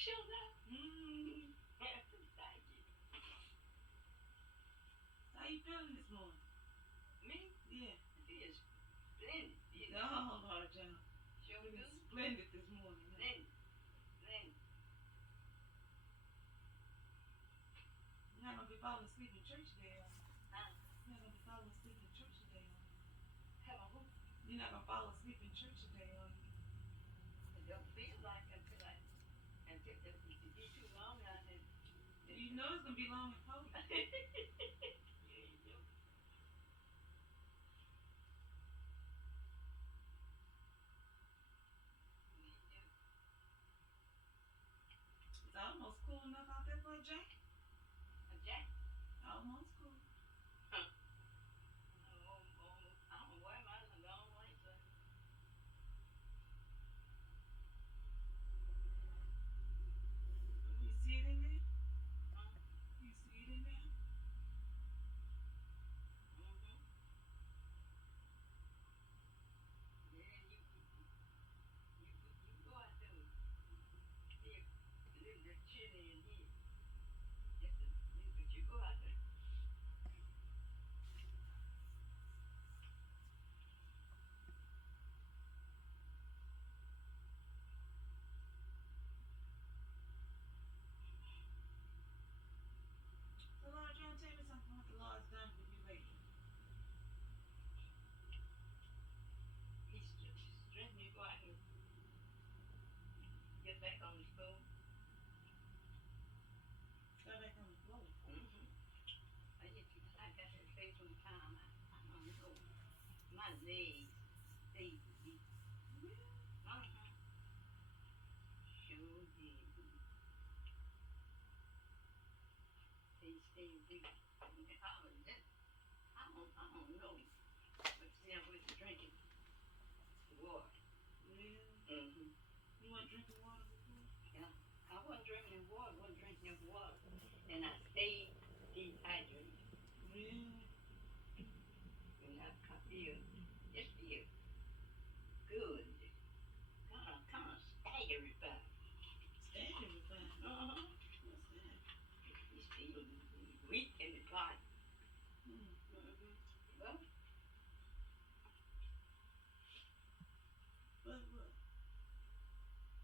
Sure enough. Mm. Thank you. How you feeling this morning? Me? Yeah. I feel splendid. Oh, Lord John. Sure Feeling do. splendid this morning. Huh? Splendid. Splendid. You're not gonna be falling asleep in church today, are you? Huh? You're not gonna be falling asleep in church today, are you? Have a hoop. You're not gonna fall asleep in church today, are you? I don't feel like until it be too long now and You know it's gonna be long and cold. yeah, you do. You do. It's almost cool enough out there for a jacket. A jacket. Almost cool. Huh. I'm gonna wear mine a long way, so You see it in there? huh? You see it in there? Mm-hmm. Yeah, you go out there and be a little bit chilly in here. Just a little bit. You go out there. So Lord John, tell me something what the Lord's done for you lately. He's stressing me to go out and get back on the school. Go back on the floor. Mm-hmm. I got to say sometime. I don't know. My legs stay weak. Uh-huh. Sure did. They stay weak. I don't know. But see, I was drinking water. Really? Mm-hmm. You weren't drinking water before? Yeah. I wasn't drinking the water. Wasn't drinking the water. And I stayed dehydrated. Really? And I feel, just feel good. Kind of staggered. Standing with that. Uh-huh. What's that? You feel weak in the body. Hmm. Mm-hmm. Well, But what?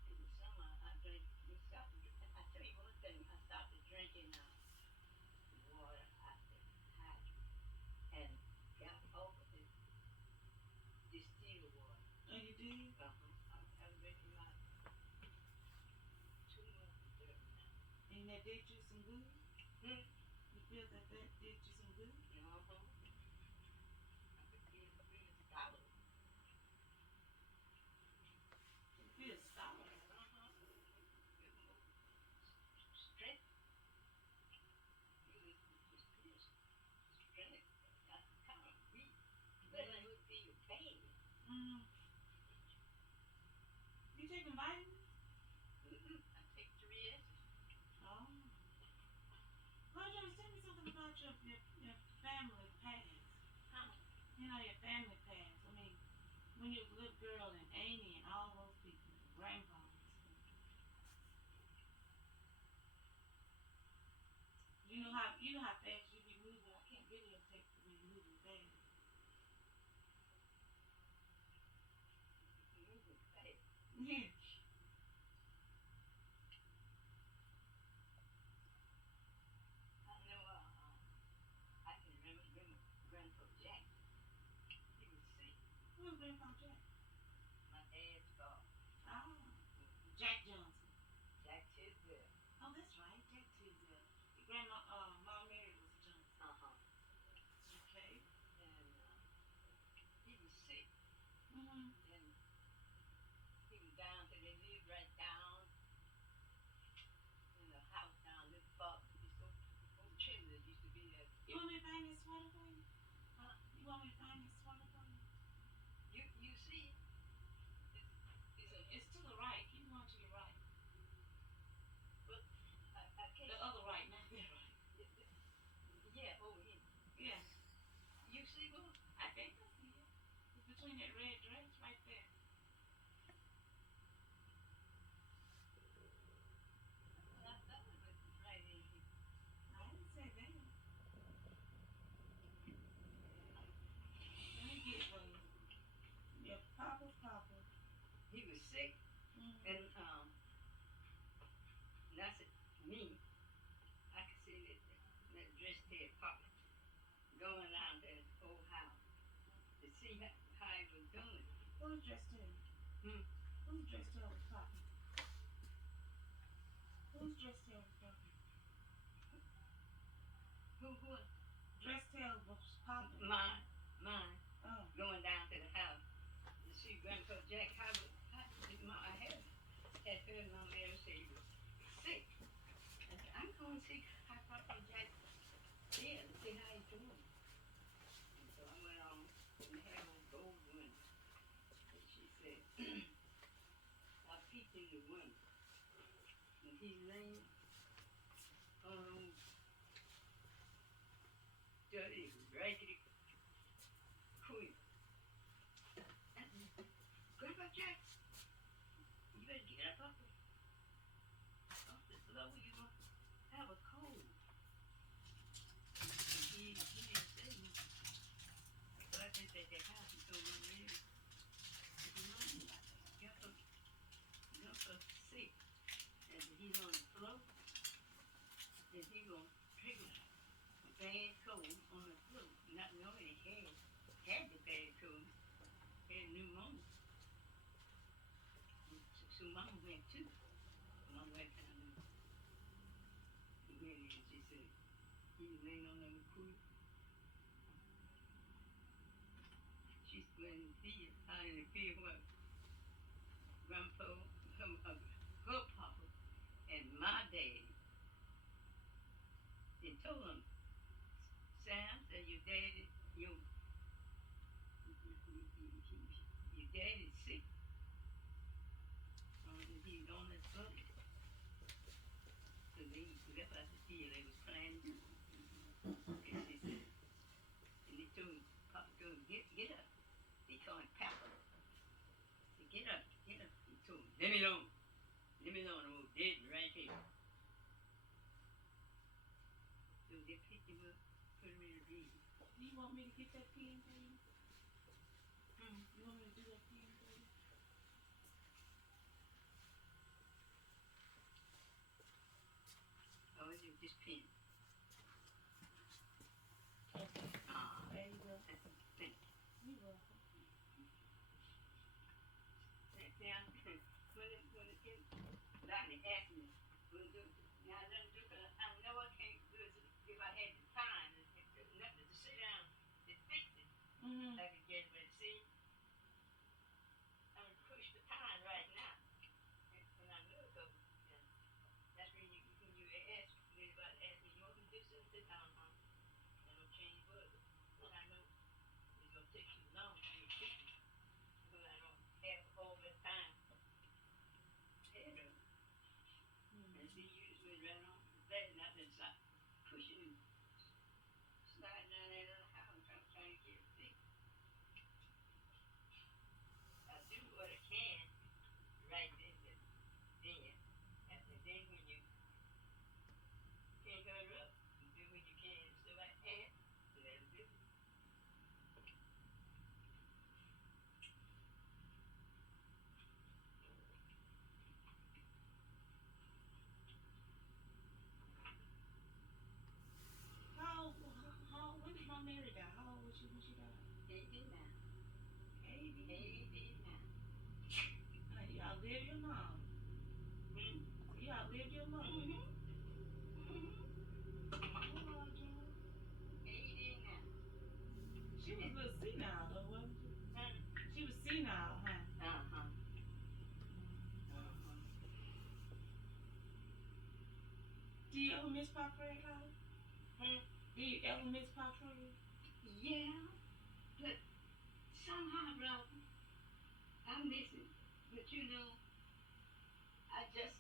in the summer, I drink. I tell you one thing. I started drinking water after hydrate and got over the distilled water. Oh, you did? I'm drinking like 2 months of that now. And that did you some good? Hmm. You feel that that did you some good? Uh-huh. I could feel real solid. You feel solid. Uh-huh. Bit more strength. Really, just feel strength. I'm kind of weak. But I would feel bad. Mm. You taking vitamins? Mm-mm. I take 3 S's. Oh. Well, just tell me something about your family past. Huh? You know, your family past. I mean, when you were a little girl and Amy and all those people, grandpas. You know how fast you be moving. I can't videotape when you moving fast. Moving fast. Yeah. I know, I can remember Grandpa Jack. He was sick. Who's Grandpa Jack? My dad's father. Oh, Jack Johnson. Jack Tidwell. Oh, that's right, Jack Tisdale. Your grandma, Mom Mary was a Johnson. Uh-huh. Okay. And he was sick. Mm-hmm. And he was down, so they lived right down in the house down this far. This old chimney that used to be there. You want me to find this sweater for you? Huh? You want me to find this sweater for you? You see, It's to the right. Keep going to your right. but I can't. The other right, not that right. Yeah, over here. Yeah, You see, well, I think I see it. It's between that red dress right there. sick, Mm-hmm. and that's it. Me, I could see that dress head popping, going down to his old house to see how he was doing. Who's dressed tail? Hmm. Who's dressed tail was popping? Who's dressed tail was popping? Who was Dress tail was popping. mine Oh. going down to the house to see Grandpa Jack. I had heard my mother say he was sick. I said, I'm going to see how Papa Jack is and see how he's doing. And so I went on and had old gold window. And she said, I peeked in the window and he laying on an old dirty, raggedy quilt. I said, Grandpa Jack, you better get up off the floor. You're going to have a cold. And he didn't say nothing. So I just at the house and told my mother, Grandpa sick. And he's on the floor. And he gonna take a bad cold on the floor. Not knowing he had the bad cold. Had pneumonia. So Mama went too. Mama went down and went in and she said, he was laying on the quilt. She's going to feel out in the field what Grandpa, her papa, and my daddy. They told him, Sam, that your daddy, your daddy's sick. He's on his body. So they left out the field. They was planning. And she said, and they told him, Papa told him, get up. They call him Papa. He said, get up, get up. He told him, let me alone, old dead right here. So they picked him up, put him in a bed. Do you want me to get that pen for you? Hmm. You want me to do that pen for you? Oh, it was just pin. Okay. Ah, There you go. thank you. You're welcome. Now, when it came, Donnie asked me, now let him do, cause I know I can't do it if I had the time, if there's nothing to sit down and fix it. Mm-hmm. I could get it, but see, I'm pushed the time right now. And I know it goes, that's when you ask me about asking, you want me to do something? I don't change words. But I know it's gonna take too long for me to fix it. Because I don't have all the time. Ahead of me. And see, you just went right on that, and I just like pushing and sliding down that little house, trying to get it fixed. I do what I can right then. And then when you can't hurry up, you do what you can. So I ask, let them do it. When did my Mary die? How old was she when she died? 89. 80. 89. You outlived your mom. Hmm? You outlived your mom. Mm-hmm. Mm-hmm. Hold on, John. 89. She was a little senile though, wasn't she? Huh? She was senile, huh? Uh-huh. Uh-huh. Do you ever miss Pop Fred, Holly? Hmm? Do you ever miss Pop Fred? Yeah, but somehow, Robin, I miss it. But you know, I just,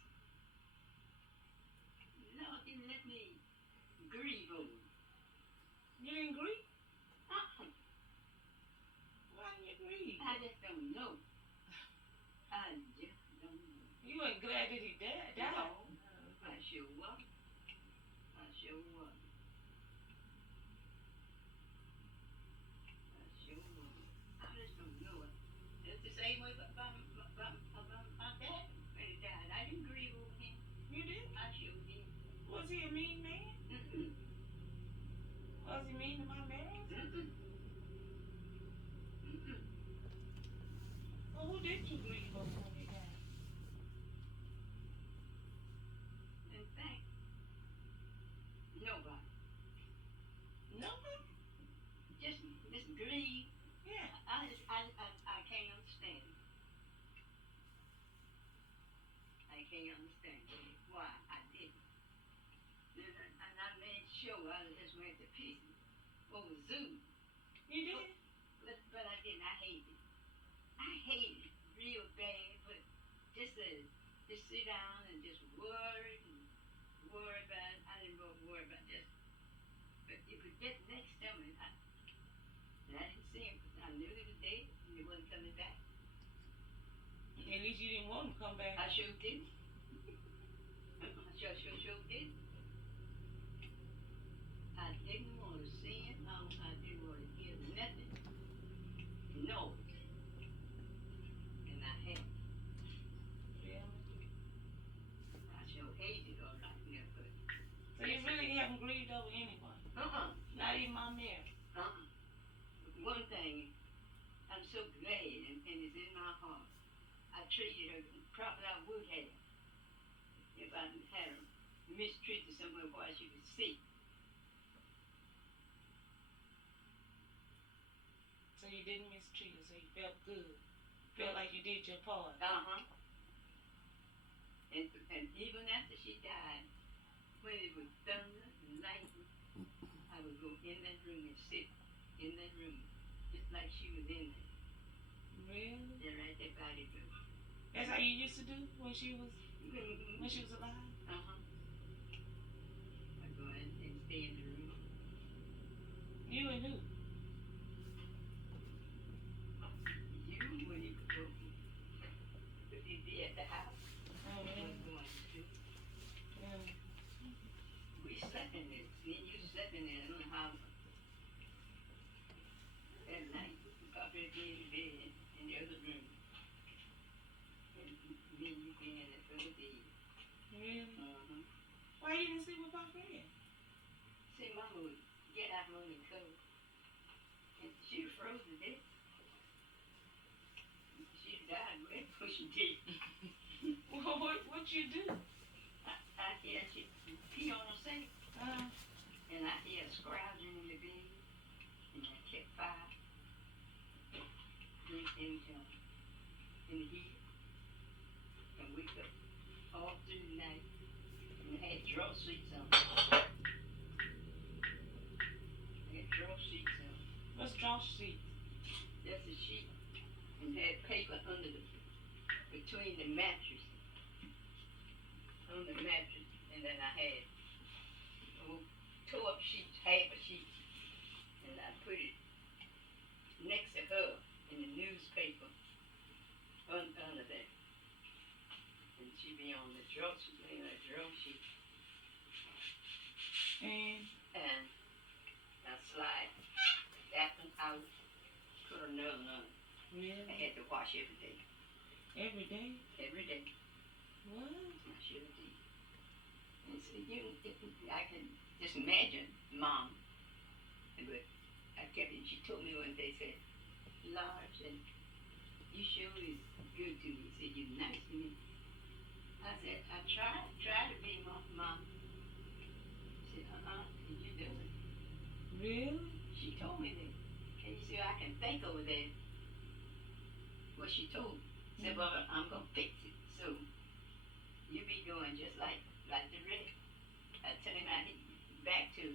Lord didn't let me grieve over it. You didn't grieve? Uh-uh. Why didn't you grieve? I just don't know. I just don't know. You ain't glad that he died. No, I sure was. I sure was. I sure was. I just don't know it. It's the same way about grieve. Yeah. I can't understand it. I can't understand why I didn't. And I made sure I just went to pieces over Zoom. You did? But I didn't. I hated it. I hated it real bad. But just to just sit down and just worry about it. I didn't worry about just. But if it get next summer, and I didn't see him because I knew he was dead and he wasn't coming back. At least you didn't want him to come back. I sure didn't. I sure didn't. I didn't want to see him. I didn't want to hear nothing. No. And I had. Yeah. I sure hated all like that, but. So you really haven't grieved over anyone? Not even my Mary? One thing, I'm so glad, and it's in my heart. I treated her probably I would have if I had her mistreated somewhere while she was sick. So you didn't mistreat her, so you felt good. Felt like you did your part. And even after she died, when it was thunder and lightning, I would go in that room and sit in that room, just like she was in there. Really? Yeah, right there by the door. That's how you used to do when she was alive? I'd go in and stay in the room. You and who? You, when you could go, if you'd be at the house, Oh, yeah. was going to school. Yeah. We slept in there. Me and you slept in there. I don't know how. At night, Papa would be in the bed in the other room. And me and you being in the other bed. Really? Why you didn't sleep with Papa Red? See, Mama would get out from under the cover. And she was frozen to death. She died right before she did. What you do? I hear she pee on herself. And I hear her scrounging in the bed. And I kept fire. In the heat. And wake up all through the night. And I had draw sheets on. I had draw sheets on. What's draw sheet? That's a sheet. And had paper under between the mattress. On the mattress. And then I had tore up sheets, half a sheet. And I put it next to her in the newspaper under there. And she'd be on the draw sheet, laying on the draw sheet. And I slide that one out, put another one on. Really? I had to wash every day. Every day? Every day. What? I should have did. And so I can just imagine Mom. But I kept it. She told me one day, said, Large, and you sure is good to me. Said, you're nice to me. I said, I try to be, Mom. She said, and you do it. Really? She told me that. And you see, I can think over that. What she told me. Said, well, I'm going to fix it. So, you be going just like the rest. I tell him I hit back to,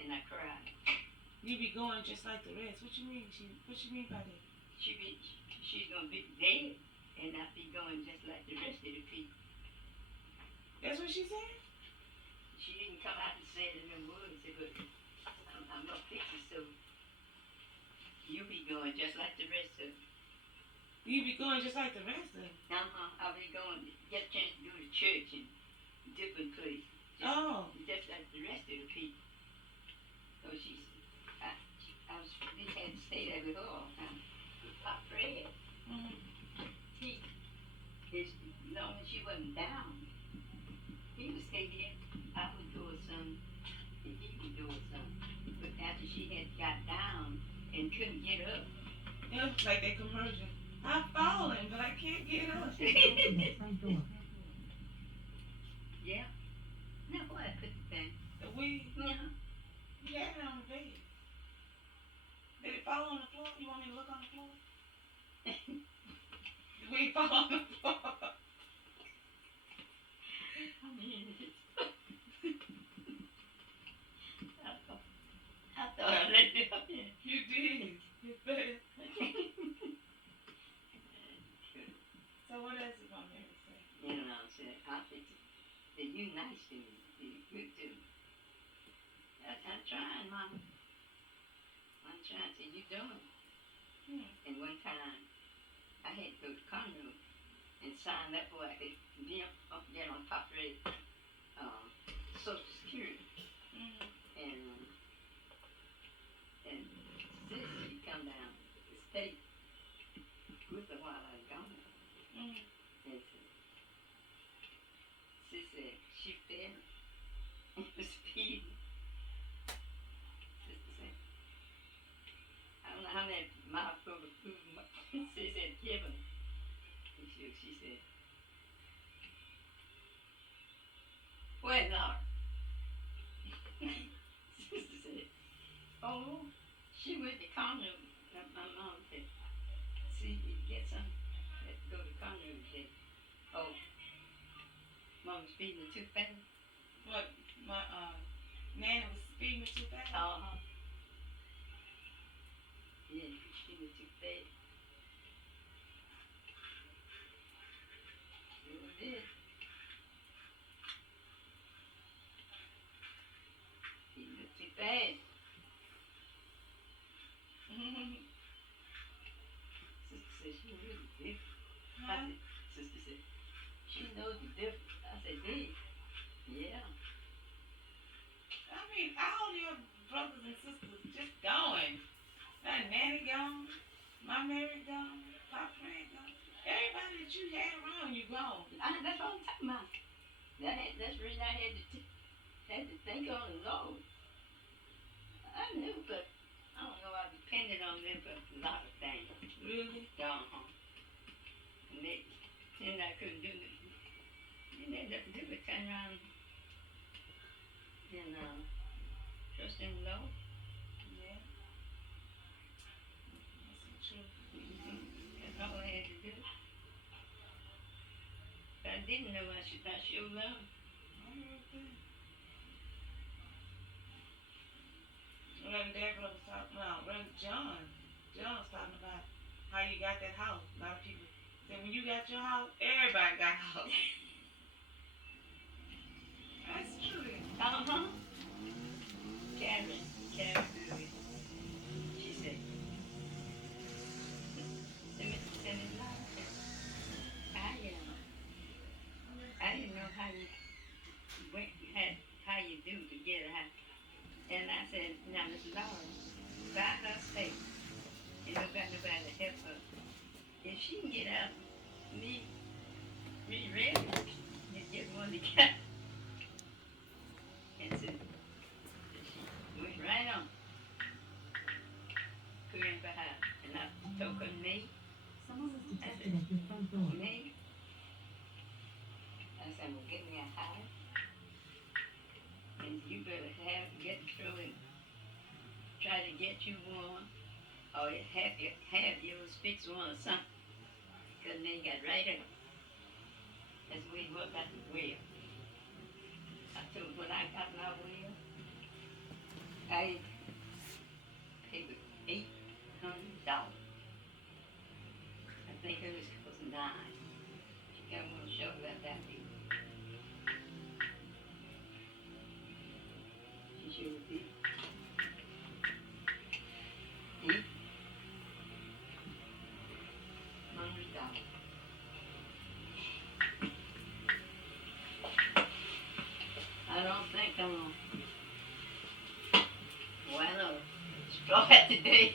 and I cried. You be going just like the rest. What you mean? What you mean by that? She's gonna be dead, and I be going just like the rest of the people. That's what she said? She didn't come out and say it in them words, but I'm gonna fix it so you be going just like the rest of them. You be going just like the rest of them? I'll be going, get a chance to go to church in different places. Just like the rest of the people. So we had to stay there with her all the time. Pop Fred. As long as she wasn't down, he would stay here. I would do some, and he would do some. But after she had got down and couldn't get up. It was like that commercial. I've fallen, but I can't get up. Yeah. Now what? I put the thing. The wig? Yeah. You had it on the bed. Did it fall on We falling apart. I mean, I thought I let you up here. You did. You better. So what else is my Mary say? You know, I said, you nice to me. You good to me. I'm trying, Mama. I'm trying. So you doing? And one time, I had to go to Conroe and sign up for I could get on top rate Social Security. And Sissy come down to the state with her while I was gone. And she said, she fed and was speeding. Sister said, I don't know how many miles full of food she said, give him. And she said, where, Laura? Sister said, oh, she went to Conroe. My mom said, see, you get some. Let's go to Conroe and said, oh, Mom's feeding me too fast. What? My Nana was feeding me too fast? Yeah, she was too fast. Sure did. He was too fast. Sister said she knows the difference. Huh? Sister said she knows the difference. I said, hey, yeah. I mean, all your brothers and sisters just going. That Nanny gone, my Mary gone, Pop Fred gone. Everybody that you had around you gone. That's what I'm talking about. That's the reason I had to think on the Lord. I knew, but I don't know. I depended on them for a lot of things. Really? And then I couldn't do it. Didn't have nothing to do but turn around and trust in the Lord. Yeah. That's the truth. That's all I had to do. But I didn't know I show love. I heard that. Reverend Deborah was talking about, Reverend John was talking about how you got that house. A lot of people say when you got your house, everybody got a house. That's true. Karen Lewis. She said, send me love. I didn't know how you do to get a house. And I said, now Miss Laura, by her state, and don't got nobody to help her. If she can get out, me ready, and get one to get. And so she went right on. Put in for her. And I told her, me. Someone was detected at your front door. Me? I said, well, get me a house. And you better get through and try to get you one. Or have yours fix one or something. Because they got right up. That's the way it worked out the wheel. I told when I got my wheel, I paid $800. I think it was $9. She got one show about that deal. She sure did. $800. I don't think I'm gonna straw hat today.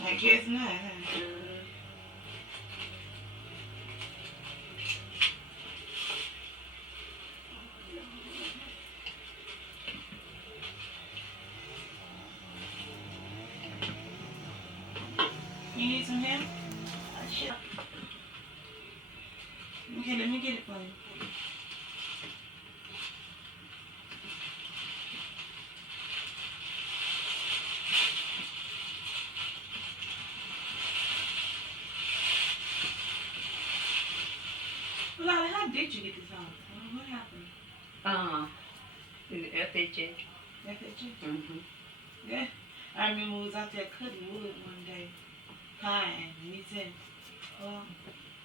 I guess not, huh? You need some help? Sure. Okay, let me get it for you. did you get this house? What happened? FHA. FHA? Mm-hmm. Yeah. I remember we was out there cutting wood one day, pine, and he said, well,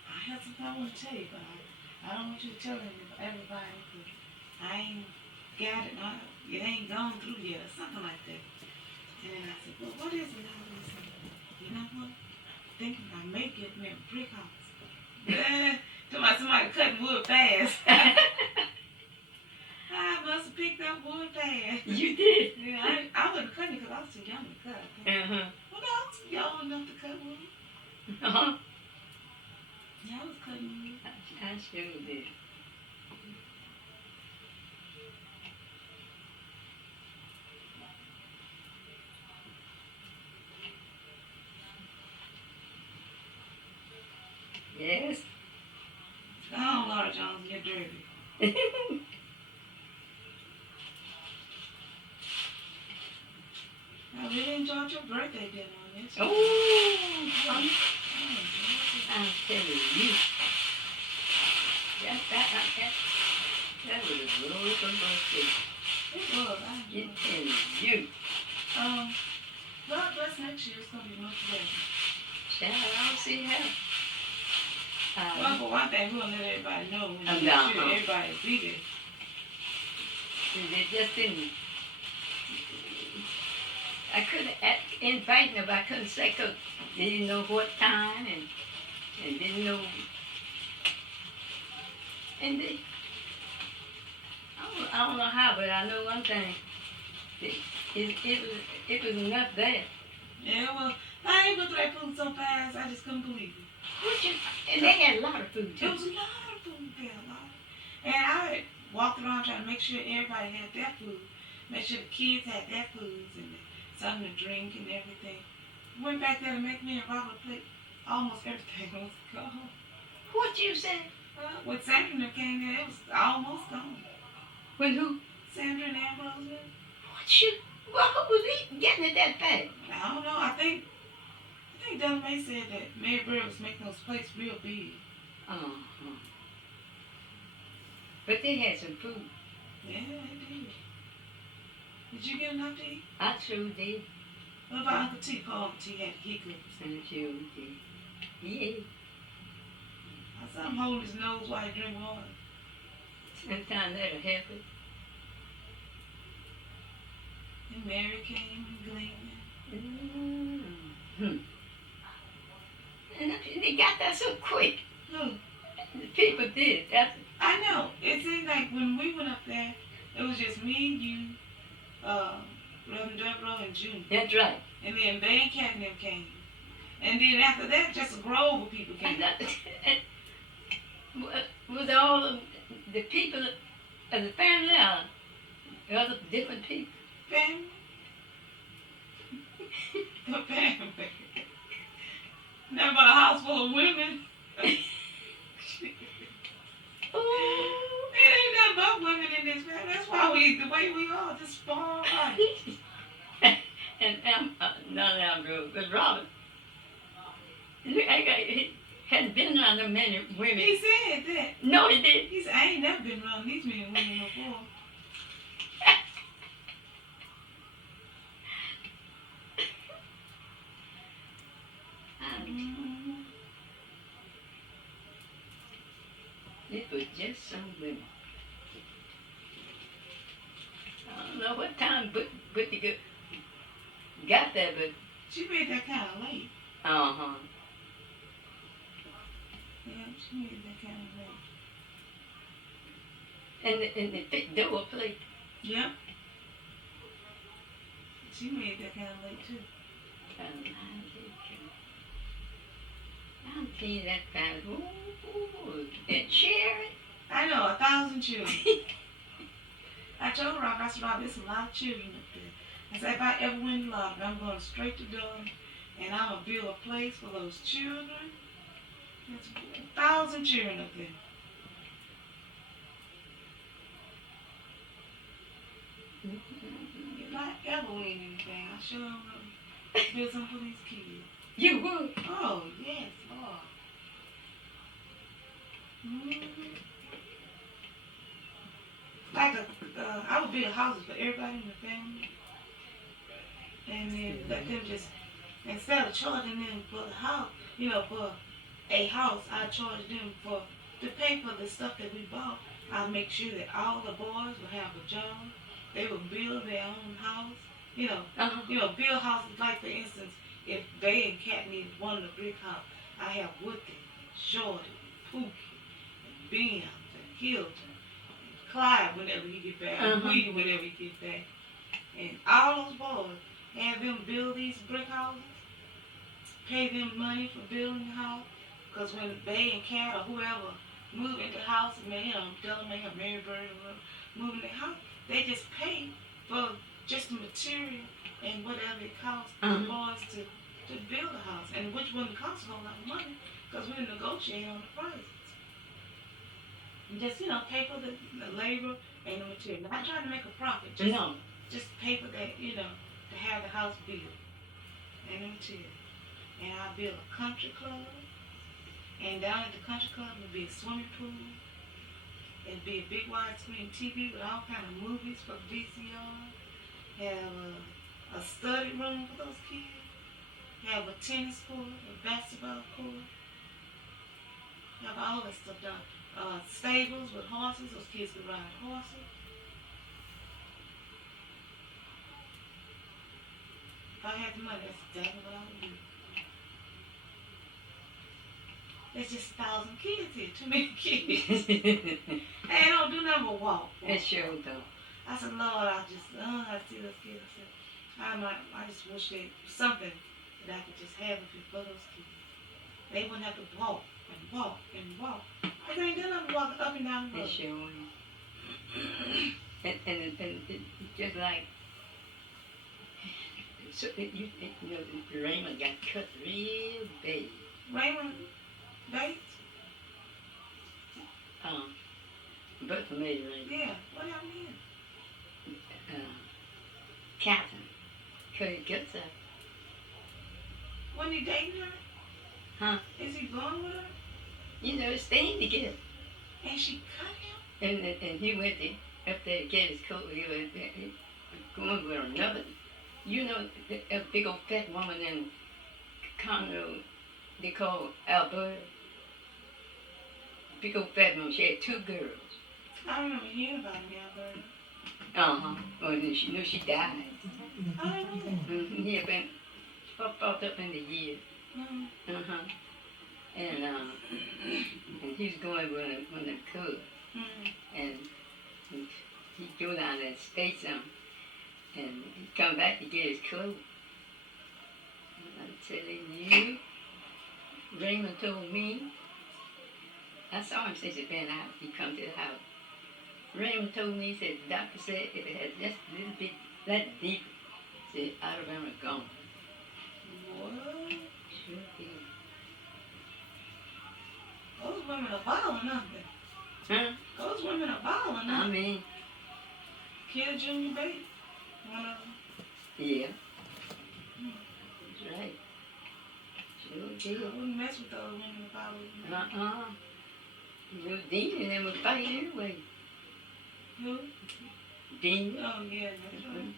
I have something I want to tell you, but I don't want you to tell everybody, because I ain't got it, it ain't gone through yet, or something like that. And then I said, well, what is it? I was like, you know what? Thinking I may get me a brick house. To somebody cutting wood fast. I must have picked up wood fast. You did? Yeah, I wasn't cutting because I was too young to cut. Uh-huh. Well, no, I was young enough to cut wood. Uh-huh. Yeah, I was cutting wood. I sure did. Yes. Go on, Laura Jones, and get dirty. I really enjoyed your birthday dinner on this. Oh, I'm telling you. That was a really good birthday. It was. I enjoyed it. Telling you. God bless next year. It's going to be much better. Child, I don't see how. Well, for one thing, we'll let everybody know when I'm make down, sure huh? everybody be there. They just didn't. I couldn't invite them, but I couldn't say because they didn't know what time and didn't know. And they, I don't know how, but I know one thing. It was enough there. Yeah, well, I ain't looked at that food so fast, I just couldn't believe it. And they had a lot of food There too. was a lot of food there, a lot. And I walked around trying to make sure everybody had their food, make sure the kids had their foods and something to drink and everything. Went back there to make me and Robert a plate. Almost everything was gone. What you said? When Sandra and them came there, it was almost gone. When who? Sandra and Ambrose. What you? Well, who was getting it that bad? I don't know. I think Della Mae said that Mary Bird was making those plates real big. Uh-huh. But they had some food. Yeah, they did. Did you get enough to eat? I sure did. What about Uncle T? Poor Uncle T had hiccups. I sure did. Yeah. I saw him hold his nose while he drink water. Sometimes that'll help it. And Mary came and gleaming. Mm-hmm. And they got that so quick. Who? The people did. I know. It seemed like when we went up there, it was just me, you, Reverend Deborah, and June. That's right. And then Van Cat and them came. And then after that, just a grove of people came. Was all the people of the family or other different people? Family? The family. Never but a house full of women. Oh. It ain't nothing but women in this family. That's why we the way we are, just spoiled right. And not Ambrose, but Robert. He hadn't been around that many women. He said that. No, he did. He said, I ain't never been around these many women before. It was just some women. I don't know what time but the good got there, but She made that kind of late. uh-huh. Yeah, she made that kind of late. And the big door plate. Yep. She made that kind of late too. I'm seeing that kind of and Cherry. I know, 1,000 children. I told Rob, I said, Rob, there's a lot of children up there. I said, if I ever win the lottery, I'm going straight to Durham and I'm going to build a place for those children. There's 1,000 children up there. If I ever win anything, I sure am going to build something for these kids. You would. Oh, yes, Lord. Mm-hmm. like I would build houses for everybody in the family, and then let them just instead of charging them for the house, for a house, I charge them to pay for the stuff that we bought. I make sure that all the boys will have a job. They will build their own house. Build houses like for instance, if Bay and Cat need one of the brick house, I have Woodley, Jordan, Pookie, and Ben, and Hilton, and Clyde whenever he get back, and William whenever he get back, and all those boys have them build these brick houses, pay them money for building the house. Because when they and Cat or whoever move into the house, Delamain or Mary Bird or whoever, move in the house, they just pay for just the material and whatever it costs the boys to build a house. And which wouldn't cost a whole lot of money because we negotiate on the prices. And just, pay for the labor and the material. Not trying to make a profit. Just pay for that, to have the house built and the material. And I'll build a country club. And down at the country club will be a swimming pool. It'll be a big widescreen TV with all kind of movies for VCR. Have a study room for those kids. Have a tennis court, a basketball court. Have all that stuff done. Stables with horses. Those kids could ride horses. If I had the money, that's exactly what I would do. There's just 1,000 kids here, too many kids. Hey, don't do nothing but walk. It sure though. I said, Lord, I see those kids. I said, I just wish there was something that I could just have for those kids. They wouldn't have to walk and walk and walk. They ain't done nothing walking up and down the road. It sure is. And it's just like, so Raymond got cut real bad. Raymond Bates? But for me, Raymond. Yeah, what happened here? Catherine. Couldn't get that. Wasn't he dating her? Huh? Is he going with her? It's staying together. And she cut him? And he went up there to get his coat. He was going with another. A big old fat woman in Conroe, they call Alberta. Big old fat woman. She had 2 girls. I remember hearing about him, Alberta. Well, she died. I don't know. He had been popped up in the year. And he was going with a cook. And he'd go down there and stay some. And he'd come back to get his clothes. And I'm telling you, Raymond told me, I saw him since he'd been out. He come to the house. Raymond told me, he said, the doctor said if it had just a little bit that deep, said, I'd have been gone. What? Sure did. Those women are balling, aren't they? Huh? Those women are balling, I aren't they? mean, Kid Junior Bates. One of them. yeah. That's right. Sure I did. wouldn't mess with those women if I was. Dean and them would fight anyway. Who? Dean. Oh, yeah, that's right.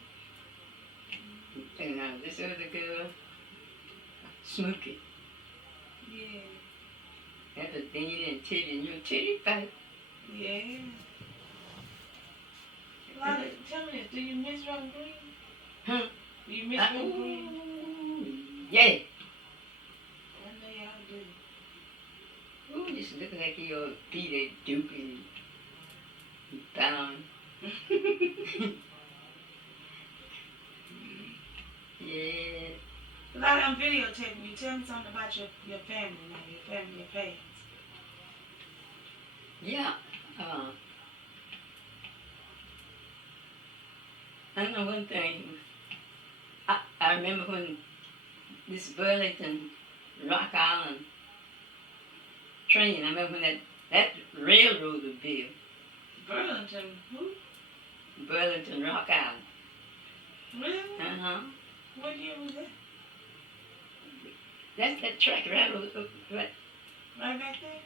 And this other girl, Smokey. Yeah. That was Dean and Titty. And Titty fight. Yeah. Lolly, tell me this. Do you miss Robin Green? Huh? Do you miss Robin Green? Yeah. I know y'all do. Ooh, just looking like he ought to be that Duke and bound. Yeah. Lolly, I'm videotaping you. Tell me something about your family now. Your family, your parents. Yeah. I know one thing. I remember when this Burlington, Rock Island train, I remember when that railroad was built. Burlington, who? Burlington, Rock Island. Really? What year was that? That's that track railroad. Right? Right back there?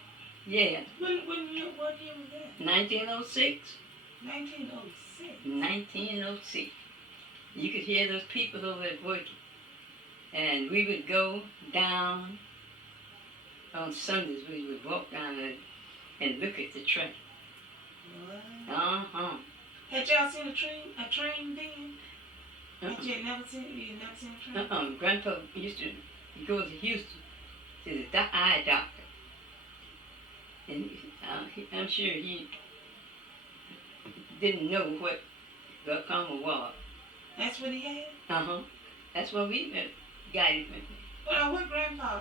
Yeah. What year was that? 1906. 1906. 1906. You could hear those people over there working. And we would go down on Sundays. We would walk down and look at the train. What? Uh-huh. Had y'all seen a train then? Had you never seen a train? Grandpa used to go to Houston to the eye doctor. And I'm sure he didn't know what glaucoma was. That's what he had? Uh-huh. That's what we got it. Well, what grandpa?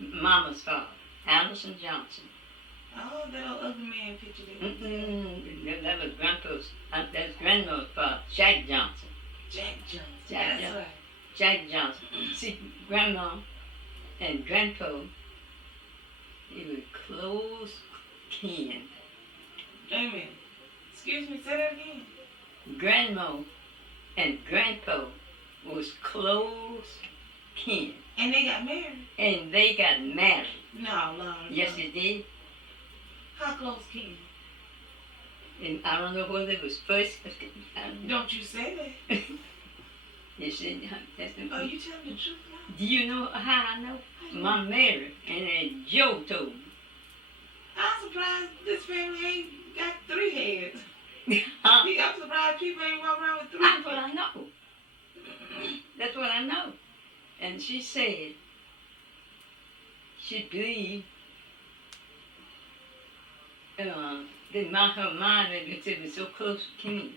Mama's father, Allison Johnson. Oh, that old ugly man picture there. That was Grandpa's, that was Grandma's father, Jack Johnson. Jack Johnson. Jack That's Johnson. right. Jack Johnson. See, Grandma and Grandpa, they were close kin. Wait a minute. Excuse me, say that again. Grandma and Grandpa was close kin. And they got married? And they got married. No, Lord. Yes, they did. How close kin? And I don't know whether it was first. Don't you say that. You see, that's the, Oh, you telling the truth now? do you know how I know? Mom Mary and then Joe told me. I'm surprised this family ain't got 3 heads. Huh? I'm surprised people ain't walking around with 3 That's what heads. I know. That's what I know. And she said she believed that her mind it was so close to me.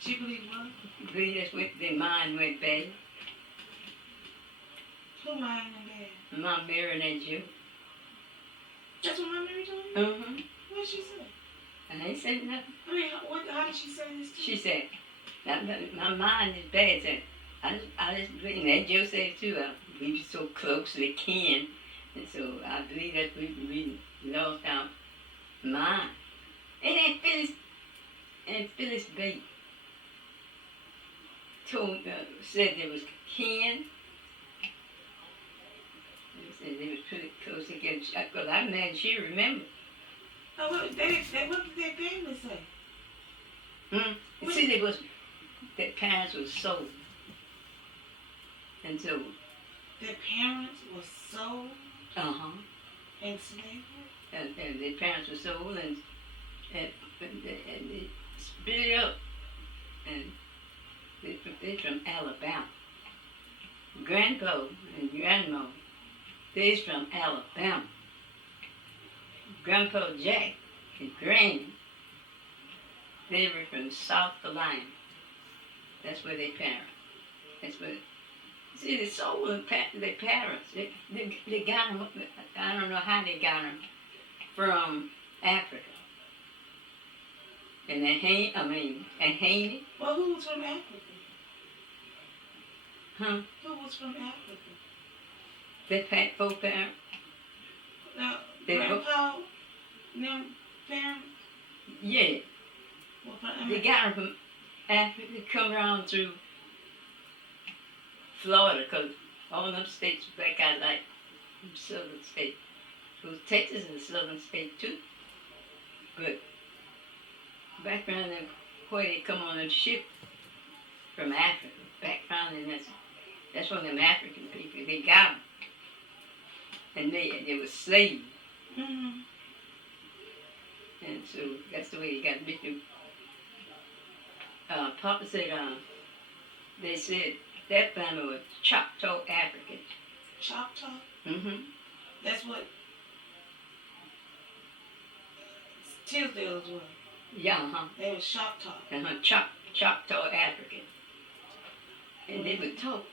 She believed what? Believe that's what their mind went bad. Who mind and dad? Mom Mary and Joe. That's what my Mary told you? Uh-huh. What did she say? I ain't said nothing. I mean, how did she say this to She you? said, my mind is bad. Said, I just believe, and that Joe said too, we were so closely kin. And so I believe that we lost our mind. And then Phyllis Bates said there was kin. Said they was pretty close together. Because I imagine she remembered. Oh, what did their family say? You see, their parents were sold. And so, Their parents were sold in slavery? and their parents were sold and they split it up. And they're from Alabama. Grandpa and Grandma, they're from Alabama. Grandpa Jack and Granny, they were from South Carolina. That's where they parents. That's where. See, they sold their parents. They got them. I don't know how they got them from Africa. And Haney. Well, who was from Africa? Huh? Who was from Africa? Their four parents. Now, They Grandpa, them parents Yeah, were from they got them from Africa. They come around through Florida, because all them states back out like southern states. Because Texas is a southern state too. But back around there, where they come on a ship from Africa, back around, and that's one of them African people. They got them. And they were slaves. Mm-hmm. And so that's the way they got Mr. Papa said, they said that family was Choctaw Africans. Choctaw? Mm-hmm. That's what Tisdale's were. Yeah, They were Choctaw. Choctaw Africans. And they would talk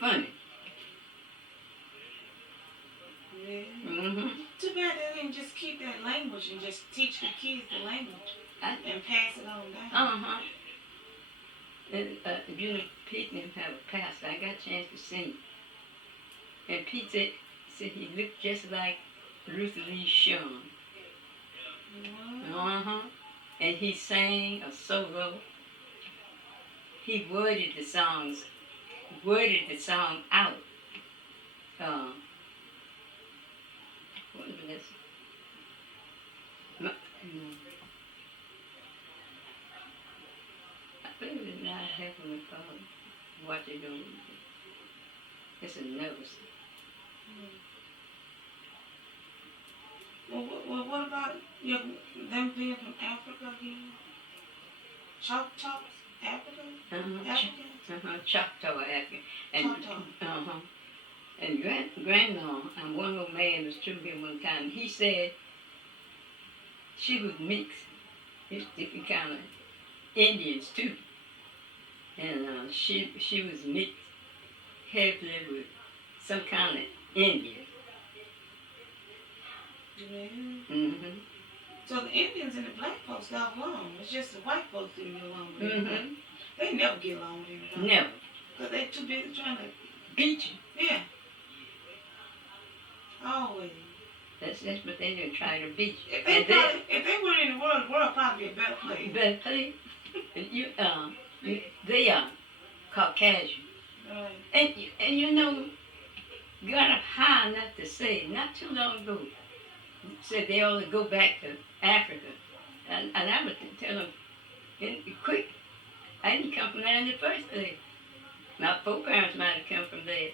funny. Yeah. Mm-hmm. Too bad they didn't just keep that language and just teach the kids the language and pass it on down. Uh-huh. And you know, Pete didn't have a pastor. I got a chance to sing. And Pete said he looked just like Luther Lee Sean. What? Uh-huh. And he sang a solo. He worded the song out. What was this? Heavenly Father, what you doing? It's a nervous. Well, what about them being from Africa again? Choctaw, Africa? Africans? Choctaw African. And, Choctaw. And grandma, and one little man was to me one time, he said she was mixed with different kind of Indians too. And she was mixed heavily with some kind of Indian. Yeah. So the Indians and the black folks got along. It's just the white folks didn't get along with anybody. They never get along with anybody. Never. Because they too busy trying to beat you. Yeah. Always. That's what they do, try to beat you. If they weren't in the world probably be a better place. Better place. They are Caucasian. Right. And you know, got up high enough to say, not too long ago, said they ought to go back to Africa. And I would tell them, quick, I didn't come from there in the first place. My foreparents might have come from there,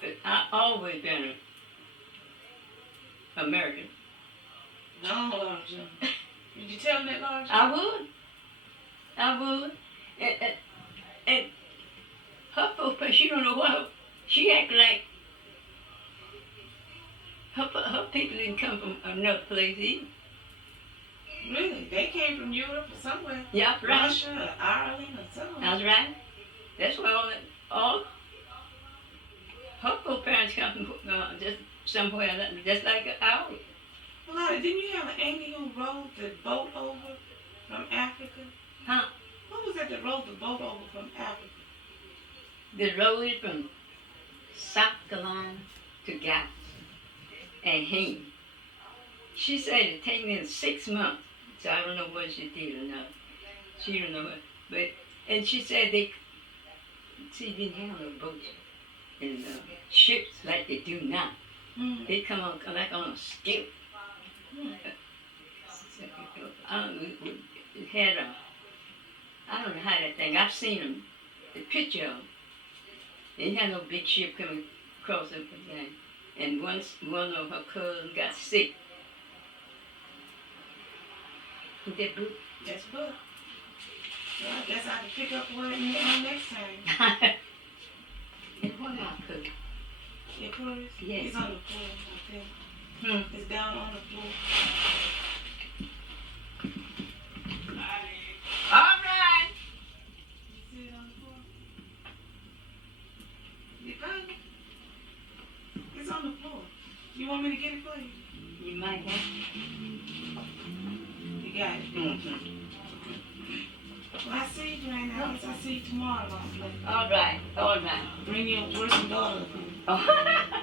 but I always been an American. No, Lord John. Did you tell them that, Lord John? I would. And her foreparents, she don't know what, she act like her people didn't come from another place either. Really? They came from Europe or somewhere. Yeah, right. Russia or Ireland or somewhere. That's right. That's where all her foreparents come from, just somewhere, just like ours. Well, Lottie, didn't you have an auntie who rode the boat over from Africa? Huh? Who was that that rode the boat over from Africa? They rode it from South Carolina to Galveston and Haiti. She said it take me 6 months, so I don't know what she did or not. She don't know what, and she said she didn't have no boats and ships like they do now. They come like on a skip. I don't know, it had I don't know how that thing, I've seen them, the picture of them. They didn't have no big ship coming across the thing. And one of her cousins got sick. Is that book? That's book. Well, I guess I can pick up one next time. And what else could? Your purse? Yes. It's on the floor, I think. It's down on the floor. All right. You see it on the floor? You found it? It's on the floor. You want me to get it for you? You might have. You got it. Well, I see you right now. I see you tomorrow, Lord. All right. Bring your worst daughter. Oh.